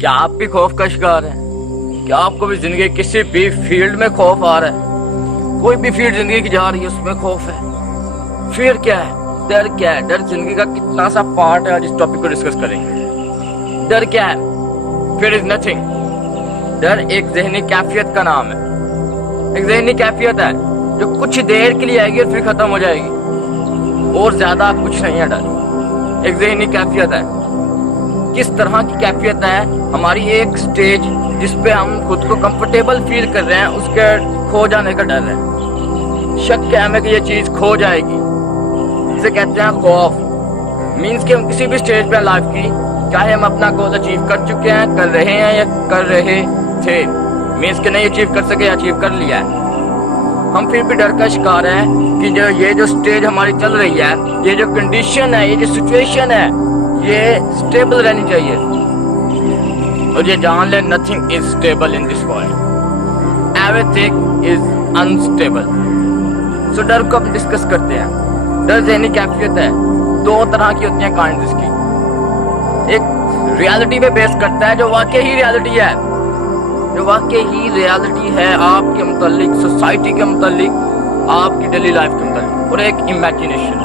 क्या आप भी खौफ का शिकार हैं? क्या आपको भी जिंदगी किसी भी फील्ड में खौफ आ रहा है? कोई भी फील्ड जिंदगी की जा रही है उसमें खौफ है? फिर क्या है? डर क्या है? डर जिंदगी का कितना सा पार्ट है, आज इस टॉपिक को डिस्कस करेंगे। डर क्या है? फिर इज नथिंग। डर एक ज़हनी कैफियत का नाम है। एक ज़हनी कैफियत है जो कुछ देर के लिए आएगी और फिर खत्म हो जाएगी, और ज्यादा कुछ नहीं है डर। एक ज़हनी कैफियत है। किस तरह की कैफियत है? हमारी एक स्टेज जिसपे हम खुद को कंफर्टेबल फील कर रहे हैं, उसके खो जाने का डर है। शक है हमें कि ये चीज खो जाएगी, इसे कहते हैं खौफ। मीन्स कि हम किसी भी स्टेज पे लाइफ की, चाहे हम अपना गोल अचीव कर चुके हैं, कर रहे हैं या कर रहे थे, मीन्स कि नहीं अचीव कर सके, अचीव कर लिया है, हम फिर भी डर का शिकार है कि जो स्टेज हमारी चल रही है, ये जो कंडीशन है, ये जो सिचुएशन है, ये स्टेबल रहनी चाहिए। और ये जान ले, nothing is stable in this world, everything is unstable. So डर को हम डिस्कस करते हैं। डर ज़हनी कैफियत है, दो तरह की होती है काइंड इसकी। एक रियलिटी पे बेस करता है, जो वाकई ही रियलिटी है, जो वाकई ही रियलिटी है आपके मुतालिक, सोसाइटी के मुतालिक, आपकी डेली लाइफ के मुतालिक। और एक इमेजिनेशन,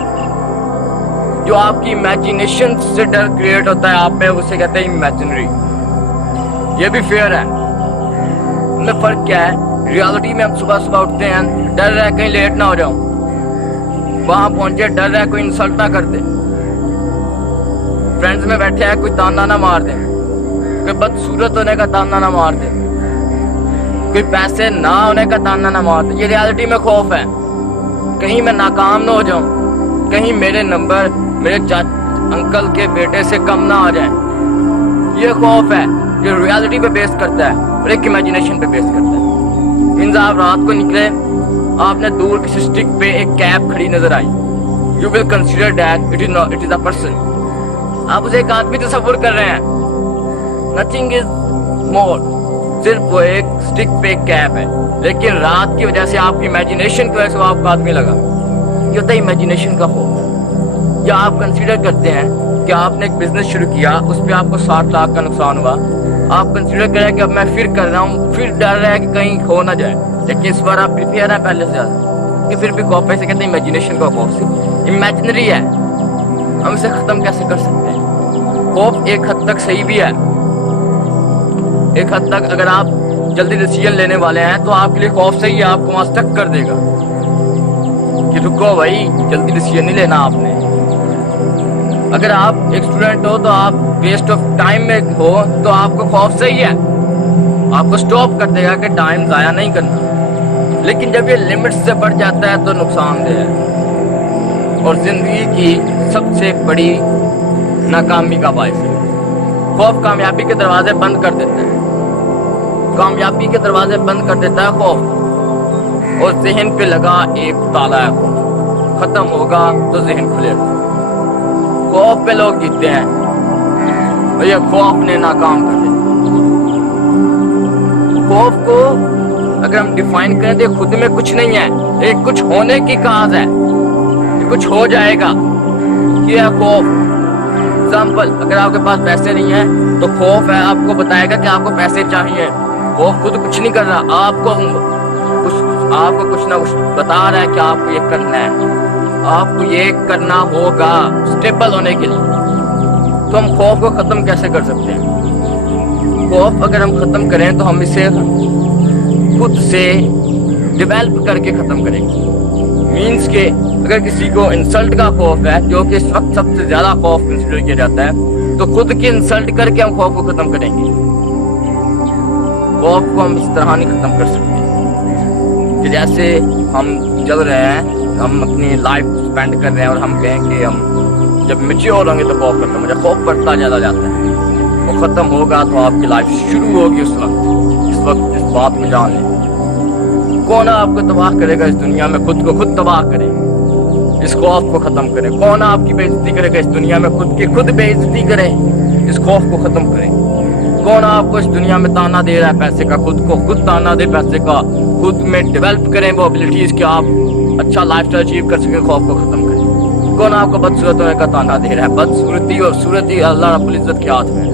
जो आपकी इमेजिनेशन से डर क्रिएट होता है आप पे, उसे कहते हैं इमेजिनरी। ये भी फेयर है। उनमें फर्क क्या है? रियलिटी में हम सुबह सुबह उठते हैं, डर रहा है कहीं लेट ना हो जाऊं, वहां पहुंचे डर रहा है कोई इंसल्ट ना कर दे, फ्रेंड्स में बैठे हैं कोई ताना ना मार दे, कोई बदसूरत होने का ताना ना मार दे, कोई पैसे ना होने का ताना ना मार दे। ये रियलिटी में खौफ है, कहीं मैं नाकाम ना हो जाऊं, कहीं मेरे नंबर मेरे अंकल के बेटे से कम ना आ जाए। ये खौफ है जो रियलिटी पे बेस करता है और एक इमेजिनेशन पे बेस करता है। मीन्स आप रात को निकले, आपने दूर किसी स्टिक पे एक कैब खड़ी नजर आई, you will consider that it is a person. आप उसे एक आदमी तस्वीर कर रहे हैं, नथिंग इज मोर, सिर्फ वो एक स्टिक पे एक कैब है, लेकिन रात की वजह से, आपकी इमेजिनेशन की वजह से वो आपको आदमी लगा। ये होता है इमेजिनेशन का खौफ। या आप कंसीडर करते हैं कि आपने एक बिजनेस शुरू किया, उस पर आपको 60 लाख का नुकसान हुआ, आप कंसीडर करें कि अब मैं फिर कर रहा हूँ, फिर डर रहा है कि कहीं खो ना जाए, लेकिन इस बार आप प्रिपेयर हैं पहले से ज़्यादा, कि फिर भी खौफ है। इसे कहते हैं इमेजिनेशन का खौफ। सिर्फ इमेजिनरी है, हम इसे ख़त्म कैसे कर सकते हैं? खौफ एक हद तक सही भी है। एक हद तक अगर आप जल्दी डिसीजन लेने वाले हैं तो आपके लिए खौफ सही है, आपको वहाँ स्टक कर देगा कि रुको भाई, जल्दी डिसीजन नहीं लेना आपने। अगर आप एक स्टूडेंट हो तो आप वेस्ट ऑफ टाइम में हो तो आपको खौफ सही है, आपको स्टॉप कर देगा कि टाइम ज़ाया नहीं करना। लेकिन जब ये लिमिट से बढ़ जाता है तो नुकसानदेह है और ज़िंदगी की सबसे बड़ी नाकामी का बायस है। खौफ कामयाबी के दरवाजे बंद कर देता है, कामयाबी के दरवाजे बंद कर देता है खौफ, और जहन पे लगा एक ताला है खौफ। खत्म होगा तो जहन खुलेगा। खौफ पे लोग जीतते हैं और ये खौफ ने नाकाम कर दिया। खौफ को अगर हम डिफाइन करें तो खुद में कुछ नहीं है, एक कुछ होने की काज है, कुछ हो जाएगा, ये है खौफ। एग्जाम्पल, अगर आपके पास पैसे नहीं है तो खौफ है आपको बताएगा कि आपको पैसे चाहिए। खौफ खुद कुछ नहीं कर रहा, आपको कुछ ना कुछ बता रहा है कि आपको ये करना है, आपको ये करना होगा स्टेबल होने के लिए। तो हम खौफ को ख़त्म कैसे कर सकते हैं? खौफ अगर हम ख़त्म करें तो हम इसे खुद से डेवलप करके ख़त्म करेंगे। मीन्स के अगर किसी को इंसल्ट का खौफ है, जो कि इस वक्त सबसे ज़्यादा खौफ कंसिडर किया जाता है, तो खुद की इंसल्ट करके हम खौफ को ख़त्म करेंगे। खौफ को हम इस तरह नहीं ख़त्म कर सकते कि जैसे हम चल रहे हैं, हम अपनी लाइफ स्पेंड कर रहे हैं और हम कहें कि हम जब मैच्योर होंगे तो खौफ खत्म हो जाए। खौफ बढ़ता ज़्यादा जाता है, वो ख़त्म होगा तो आपकी लाइफ शुरू होगी उस वक्त। इस वक्त इस बात में जान लें, कौन आपको तबाह करेगा इस दुनिया में? खुद को खुद तबाह करें, इस खौफ को ख़त्म करें। कौन आपकी बेइज्जती करेगा इस दुनिया में? खुद की खुद बेइज्जती करें, इस खौफ को ख़त्म करें। कौन आपको इस दुनिया में ताना दे रहा है पैसे का? खुद को खुद ताना दे पैसे का, खुद में डेवलप करें वो एबिलिटीज़ कि आप अच्छा लाइफस्टाइल अचीव कर सकें। खौफ को ख़त्म करें। कौन आपको बदसूरत होने का ताना दे रहा है? बदसूरती और सूरती अल्लाह रब्बुल इज़्ज़त के हाथ में।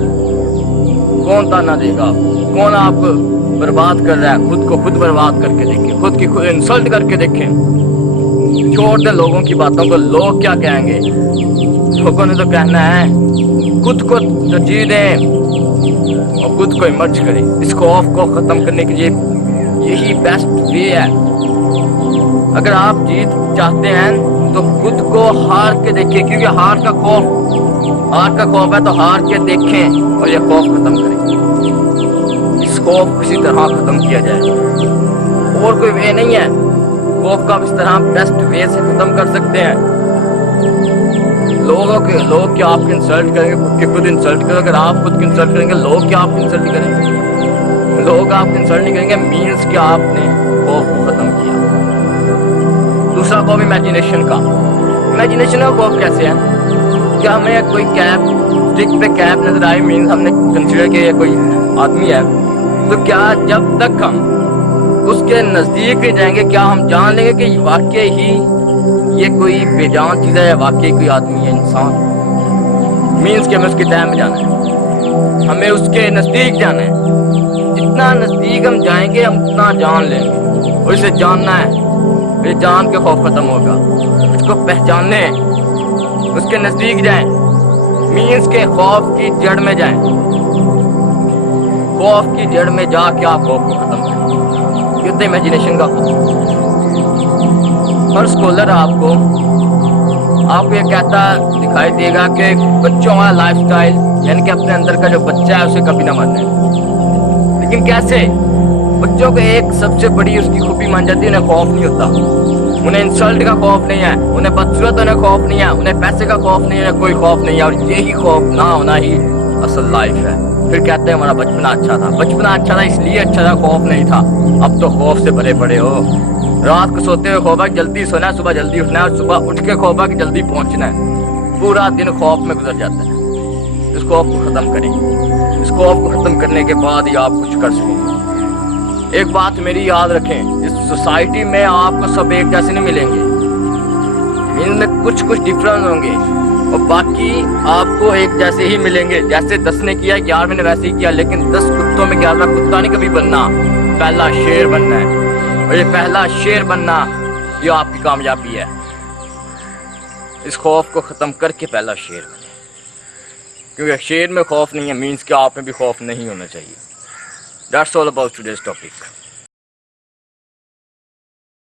कौन ताना देगा आपको? कौन आपको बर्बाद कर रहा है? खुद को खुद बर्बाद करके देखें, खुद की खुद इंसल्ट करके देखें। छोड़ दें लोगों की बातों को, लोग क्या कहेंगे? लोगों ने तो कहना है। खुद को तरजीह दें और खुद को इमर्ज करें। इस खौफ को ख़त्म करने के लिए यही बेस्ट वे है। अगर आप जीत चाहते हैं तो खुद को हार के देखिए, क्योंकि हार का खौफ है, तो हार के देखें और ये खौफ खत्म करें। इस खौफ को इसी तरह खत्म किया जाए, और कोई वे नहीं है। खौफ का आप इस तरह बेस्ट वे से खत्म कर सकते हैं। लोग क्या आपकी इंसल्ट करेंगे? खुद की खुद इंसल्ट करो। अगर आप खुद की इंसल्ट करेंगे, लोग क्या आपकी इंसल्ट करेंगे? लोग आपकी इंसल्ट नहीं करेंगे, मीन्स कि आपने खौफ को खत्म किया। दूसरा खौफ इमेजिनेशन का। इमेजिनेशन का खौफ कैसे है? क्या हमें कोई कैप, स्टिक पे कैप नजर आए, मीन्स हमने कंसिडर किया ये कोई आदमी है, तो क्या जब तक हम उसके नज़दीक नहीं जाएंगे, क्या हम जान लेंगे कि वाकई ही ये कोई बेजान चीज़ है या वाकई कोई आदमी है, इंसान? मीन्स कि हमें उसके तय में जाना है, हमें उसके नज़दीक जाना है। जितना नज़दीक हम जाएंगे हम उतना जान लेंगे, और इसे जानना है। फिर जान के खौफ खत्म होगा। उसको पहचानने, उसके नज़दीक जाएं, मीन्स के खौफ की जड़ में जाएं। खौफ की जड़ में जाके आप खौफ को खत्म करें। ये इमेजिनेशन का खौफ। हर स्कॉलर आपको ये कहता दिखाई देगा कि बच्चों का लाइफस्टाइल, यानी कि अपने अंदर का जो बच्चा है उसे कभी ना मरने। लेकिन कैसे? बच्चों को एक सबसे बड़ी उसकी खूबी मान जाती है, उन्हें खौफ नहीं होता। उन्हें इंसल्ट का खौफ नहीं है, उन्हें बदसूरत होने का खौफ नहीं है, उन्हें पैसे का खौफ नहीं है, कोई खौफ नहीं है। और यही खौफ ना होना ही असल लाइफ है। फिर कहते हैं हमारा बचपना अच्छा था। बचपना अच्छा था इसलिए अच्छा था, खौफ नहीं था। अब तो खौफ से भरे पड़े हो। रात को सोते हुए खौफ है कि जल्दी सोना है, सुबह जल्दी उठना है, और सुबह उठ के खौफ है कि जल्दी पहुंचना है। पूरा दिन खौफ में गुजर जाता है। इस खौफ को खत्म करें। इस खौफ को खत्म करने के बाद ही आप कुछ कर सकेंगे। एक बात मेरी याद रखें, इस सोसाइटी में आपको सब एक जैसे नहीं मिलेंगे, इनमें कुछ डिफरेंस होंगे, और बाकी आपको एक जैसे ही मिलेंगे। जैसे 10 ने किया 11 ने वैसे ही किया, लेकिन 10 कुत्तों में 11वां कुत्ता नहीं कभी बनना। पहला शेर बनना है, और ये पहला शेर बनना ये आपकी कामयाबी है। इस खौफ को ख़त्म करके पहला शेर बने, क्योंकि शेर में खौफ नहीं है, मीन्स कि आप में भी खौफ नहीं होना चाहिए। That's all about today's topic.